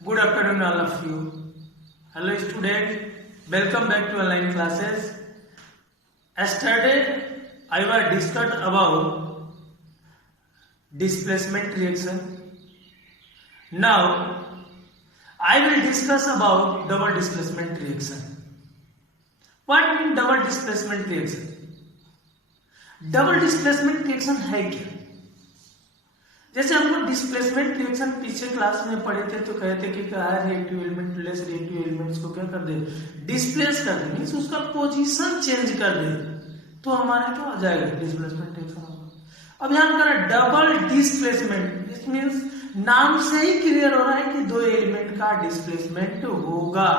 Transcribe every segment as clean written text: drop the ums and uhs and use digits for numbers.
Good afternoon, all of you. Hello, student. Welcome back to online classes. Yesterday, I was discussed about displacement reaction. Now, I will discuss about double displacement reaction. What means double displacement reaction? Double displacement reaction है क्या? जैसे हम लोग displacement reaction पीछे class में पढ़े थे तो कहते कि higher reactive element less reactive elements को क्या कर दे, डिस्प्लेस कर दे, मींस उसका पोजीशन चेंज कर दे तो हमारा क्या हो जाएगा, डिस्प्लेसमेंट रिएक्शन होगा। अब यहाँ करा डबल डिस्प्लेसमेंट, इट मींस नाम से ही क्लियर हो रहा है कि दो एलिमेंट का डिस्प्लेसमेंट होगा,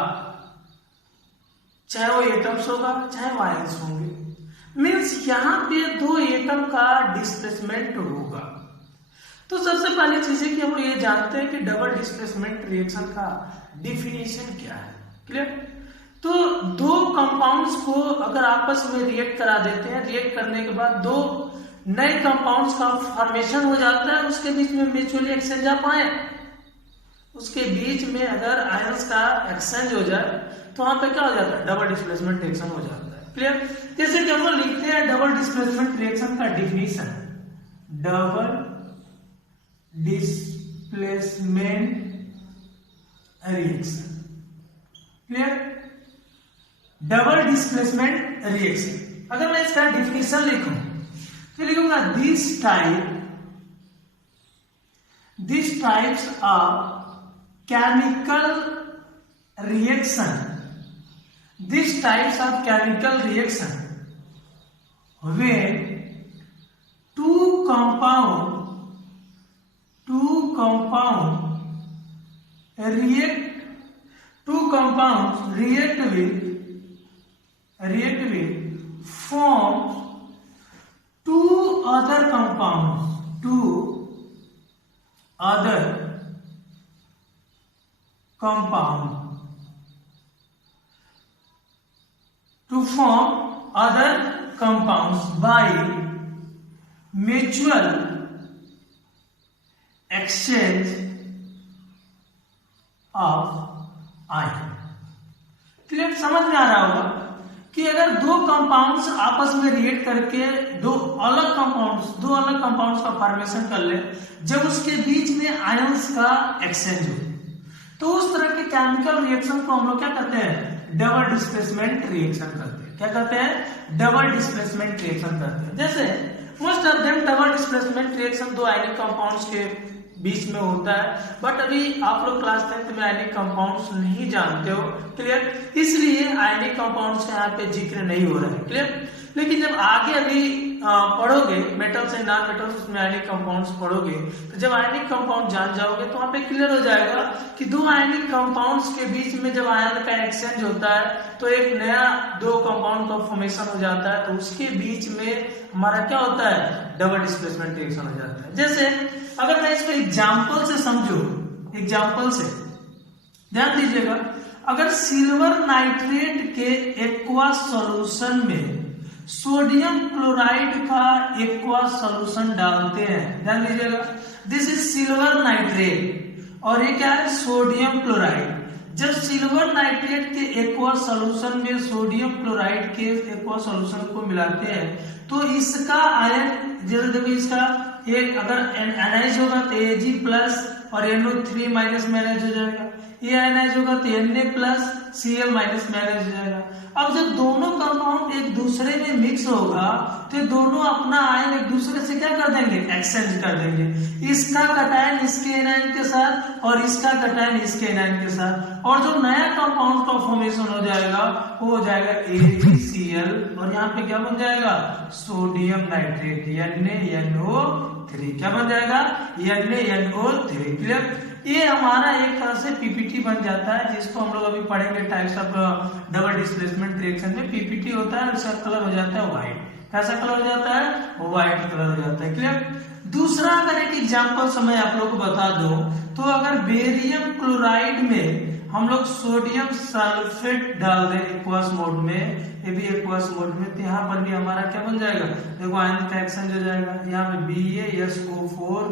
चाहे वो एटम्स होगा चाहे वो आयंस होंगे, मीन्स यहाँ पे दो एटम का डिस्प्लेसमेंट होगा। तो सबसे पहली चीज है कि हम लोग ये जानते हैं कि डबल डिस्प्लेसमेंट रिएक्शन का डिफिनेशन क्या है। क्लियर? तो दो कंपाउंड्स को अगर आपस में रिएक्ट करा देते हैं, रिएक्ट करने के बाद दो नए कंपाउंड्स का फॉर्मेशन हो जाता है, उसके बीच में म्यूचुअली एक्सचेंज ऑफ आयन, उसके बीच में अगर आयंस का एक्सचेंज हो जाए तो वहां पे क्या हो जाता है, डबल डिस्प्लेसमेंट रिएक्शन हो जाता है। क्लियर? जैसे कि हम लोग लिखते हैं डबल डिस्प्लेसमेंट रिएक्शन का definition, double displacement reaction. Clear? Double displacement reaction अगर मैं इसका डिफिनेशन लिखूं तो लिखूंगा this types of chemical reaction, these types of chemical reaction when two compounds react with form two other compounds to form other compounds by mutual exchange of ion। Clear? समझ में आ रहा होगा कि अगर दो कंपाउंड्स आपस में रिएक्ट करके दो अलग कंपाउंड्स का फॉर्मेशन कर ले, जब उसके बीच में आयंस का एक्सचेंज हो तो उस तरह के केमिकल रिएक्शन को हम लोग क्या कहते हैं, डबल डिस्प्लेसमेंट रिएक्शन करते हैं। क्या कहते हैं? डबल डिस्प्लेसमेंट रिएक्शन करते हैं। जैसे most of them double displacement reaction दो आयनिक कंपाउंड्स के बीच में होता है, बट अभी आप लोग क्लास 10th में आयनिक कंपाउंड्स नहीं जानते हो। क्लियर? इसलिए आयनिक कंपाउंड्स का यहाँ पे जिक्र नहीं हो रहा है। क्लियर? लेकिन जब आगे अभी पढ़ोगे मेटल्स एंड नॉन मेटल्स, उसमें आयनिक कंपाउंड्स पढ़ोगे तो जब आयनिक कंपाउंड जान जाओगे तो वहां पे क्लियर हो जाएगा कि दो आयनिक कंपाउंड्स के बीच में जब आयन का एक्सचेंज होता है तो एक नया दो कंपाउंड का फॉर्मेशन हो जाता है, तो उसके बीच में हमारा क्या होता है, डबल डिस्प्लेसमेंट रिएक्शन हो जाता है। जैसे अगर मैं इसको एग्जाम्पल से समझू, एग्जाम्पल से ध्यान दीजिएगा, अगर सिल्वर नाइट्रेट के एक्वा सॉल्यूशन में सोडियम क्लोराइड का एक्वा सॉल्यूशन डालते हैं, ध्यान दीजिएगा, दिस इज सिल्वर नाइट्रेट और ये क्या है, सोडियम क्लोराइड। जब सिल्वर नाइट्रेट के एक्वा सॉल्यूशन में सोडियम क्लोराइड के एक्वा सॉल्यूशन को मिलाते हैं तो इसका आयन, जैसे देखो इसका एक अगर एनाइज होगा तो Ag प्लस और NO3 माइनस में एनाइज हो जाएगा, ये एनाइज होगा तो Na प्लस Cl माइनस में एनाइज हो जाएगा। अब जब दोनों कंपाउंड एक दूसरे में मिक्स होगा तो दोनों अपना आयन एक दूसरे से क्या कर देंगे, एक्सचेंज कर देंगे। इसका कटायन इसके एनायन के साथ और इसका कटायन इसके एनायन के साथ, और जो नया कंपाउंड का फॉर्मेशन हो जाएगा वो हो जाएगा AgCl और यहाँ पे क्या बन जाएगा, सोडियम नाइट्रेट NaNO3। क्या बन जाएगा, NaNO3। क्लियर? ये हमारा एक तरह से पीपीटी बन जाता है, जिसको हम लोग अभी पढ़ेंगे types of double displacement reaction में। पीपीटी होता है, उसका कलर हो जाता है व्हाइट। कैसा कलर हो जाता है, व्हाइट कलर हो जाता है। क्लियर? दूसरा अगर एक एग्जांपल समय आप लोग को बता दो तो अगर बेरियम क्लोराइड में हम लोग सोडियम सल्फेट डाल दें एक्वस मोड में, ये भी एक्वस मोड में, तो यहाँ पर भी हमारा क्या बन जाएगा, देखो आयन का एक्सचेंज हो जाएगा। यहाँ पे BaSO4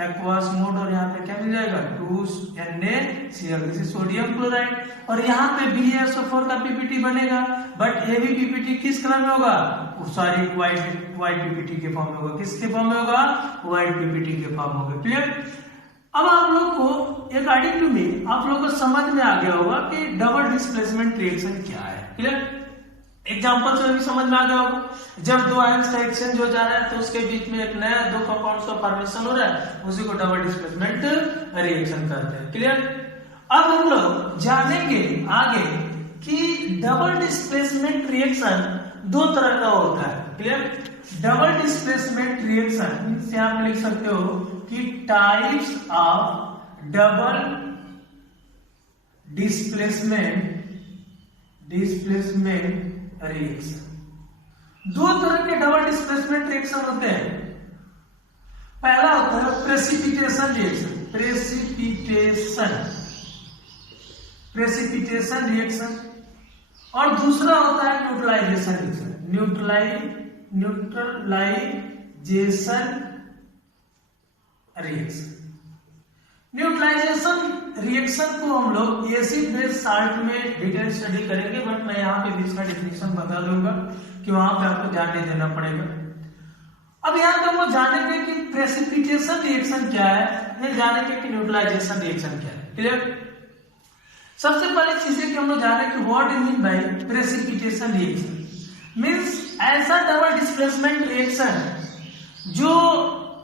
एक्वस मोड और यहाँ पे क्या मिल जाएगा 2NaCl, this is sodium chloride. और यहाँ पे BaSO4 का पीपीटी बनेगा, बट ये भी पीपीटी किस कलर में होगा, सॉरी व्हाइट पीपीटी के फॉर्म में होगा। किसके फॉर्म में होगा, व्हाइट पीपीटी के फॉर्म में होगा। क्लियर। अब आप लोग को अकॉर्डिंग टू मी आप लोग को समझ में आ गया होगा कि डबल डिस्प्लेसमेंट रिएक्शन क्या है। क्लियर। एग्जांपल से भी समझ में आ गया होगा, जब दो आयंस का एक्सचेंज हो जा रहा है तो उसके बीच में एक नया दो कंपाउंड्स का फॉर्मेशन हो रहा है, उसी को डबल डिस्प्लेसमेंट रिएक्शन कहते हैं। क्लियर। अब हम लोग जानेंगे आगे कि डबल डिस्प्लेसमेंट रिएक्शन दो तरह का होता है। क्लियर। डबल डिस्प्लेसमेंट रिएक्शन से आप लिख सकते हो कि types of double displacement reaction. दो तरह के डबल डिस्प्लेसमेंट रिएक्शन होते हैं। पहला होता है प्रेसिपिटेशन रिएक्शन, प्रेसिपिटेशन रिएक्शन, और दूसरा होता है neutralization reaction, neutralization reaction. Neutralization reaction को हम लोग एसिड बेस साल्ट में डिटेल स्टडी करेंगे, बट मैं यहाँ पे भी इसका डेफिनेशन बता दूंगा कि वहां पे आपको ध्यान नहीं देना पड़ेगा। अब यहाँ पे हम लोग जानेंगे कि प्रेसिपिटेशन रिएक्शन क्या है, फिर जानेंगे कि न्यूट्रलाइजेशन रिएक्शन क्या है। क्लियर। सबसे पहले चीज है कि हम लोग जाने कि what is mean by precipitation reaction. Means ऐसा डबल डिस्प्लेसमेंट रिएक्शन जो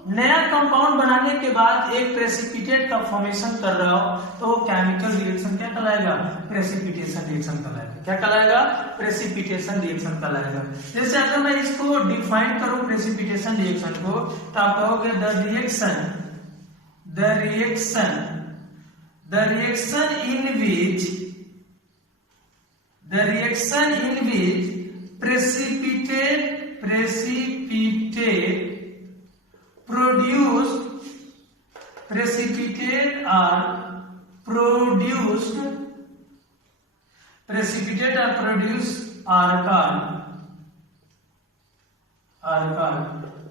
नया कंपाउंड बनाने के बाद एक प्रेसिपिटेट का फॉर्मेशन कर रहा हो, तो वो केमिकल रिएक्शन क्या कहलाएगा, प्रेसिपिटेशन रिएक्शन कहलाएगा। क्या कहलाएगा, प्रेसिपिटेशन रिएक्शन कहलाएगा। जैसे अगर मैं इसको डिफाइन करूं प्रेसिपिटेशन रिएक्शन को, तो आप कहोगे the reaction in which precipitate are produced are called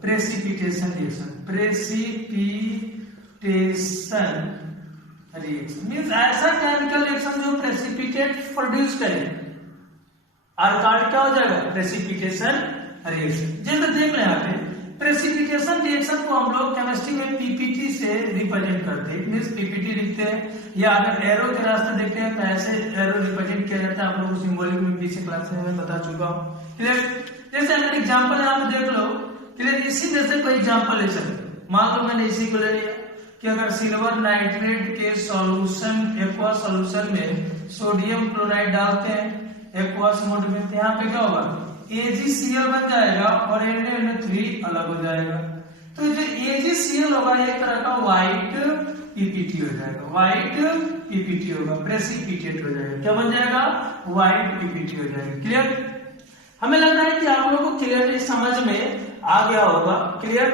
precipitation reaction means ऐसा केमिकल रिएक्शन जो प्रेसिपिटेट प्रोड्यूस करे, और कॉल्ड क्या हो जाएगा, प्रेसिपिटेशन रिएक्शन। जैसे देख लें यहाँ पे प्रेसिपिटेशन रिएक्शन को हम लोग केमिस्ट्री में पीपीटी से रिप्रेजेंट करते हैं। मींस पीपीटी लिखते हैं, या अगर एरो के रास्ते देखते हैं तो ऐसे एरो रिप्रेजेंट किया जाता है। आप लोग सिंबॉलिक में पीछे क्लास में मैं बता चुका हूँ। क्लियर। जैसे अगर एग्जांपल यहाँ पे देख लो, क्लियर, इसी में से कोई एग्जांपल ले सकते। मान लो मैंने इसी को ले लिया कि अगर सिल्वर नाइट्रेट के सॉल्यूशन एक्वा सॉल्यूशन में सोडियम क्लोराइड डालते हैं एक्वास मोड में, तो यहाँ पे क्या होगा, AgCl बन जाएगा और NaNO3 अलग हो जाएगा। तो जो AgCl होगा एक तरह का व्हाइट पीपीटी हो जाएगा, व्हाइट पीपीटी होगा, प्रेसिपिटेट हो जाएगा। क्या बन जाएगा, व्हाइट पीपीटी हो जाएगा। क्लियर। हमें लग रहा है कि आप लोगों को क्लियरली समझ में आ गया होगा। क्लियर।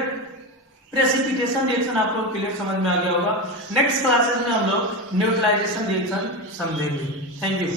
प्रेसिपिटेशन रिएक्शन आप लोग क्लियर समझ में आ गया होगा। नेक्स्ट क्लासेस में हम लोग न्यूट्रलाइजेशन रिएक्शन समझेंगे। Thank you.